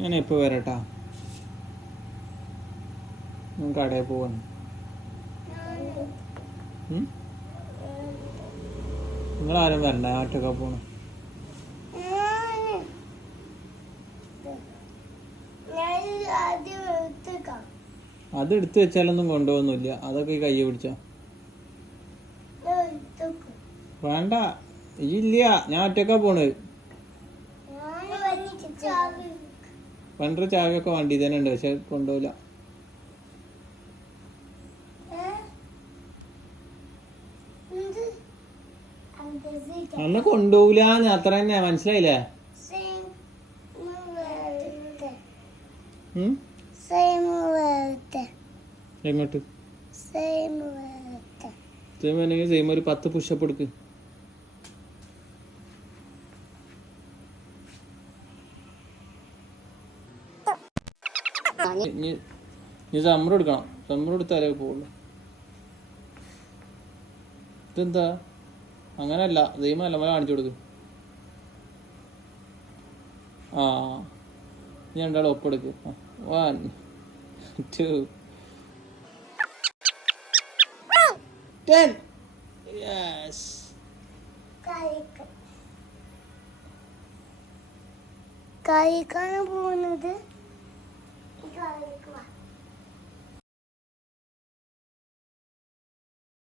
ഞാൻ ഇപ്പോൾ വരട്ടാ, ഞാൻ കടയിൽ പോവാണ്. നിങ്ങളാരും വരണ്ട, ഞാൻ ഒറ്റക്കാ പോണു. അത് എടുത്തു വെച്ചാലൊന്നും കൊണ്ടുപോകുന്നില്ല, അതൊക്കെ കയ്യെ പിടിച്ച വേണ്ട. ഇല്ല, ഞാൻ ഒറ്റക്കാ പോണ്. പണ്ടൊരു ചാവിയൊക്കെ വണ്ടി തന്നെ ഉണ്ട്, പക്ഷെ കൊണ്ടുപോകില്ല. അന്ന് കൊണ്ടുപോകില്ല, ഞാൻ അത്ര തന്നെ, മനസ്സിലായില്ലേ? എങ്ങോട്ട് സെയിം വേണമെങ്കിൽ സെയിം ഒരു 10 പുഷപ്പ് എടുക്ക്. നീ സമ്മർ എടുക്കണം, സമ്മർ എടുത്താലേ പോകുള്ളൂ. ഇതെന്താ അങ്ങനല്ല, സെയിമല്ല, മല കാണിച്ചു കൊടുക്ക്. ആ, നീ രണ്ടാളും ഒപ്പെടുക്ക്. 1 2 10. Yes. കഴിക്കാണ് പോകുന്നത്.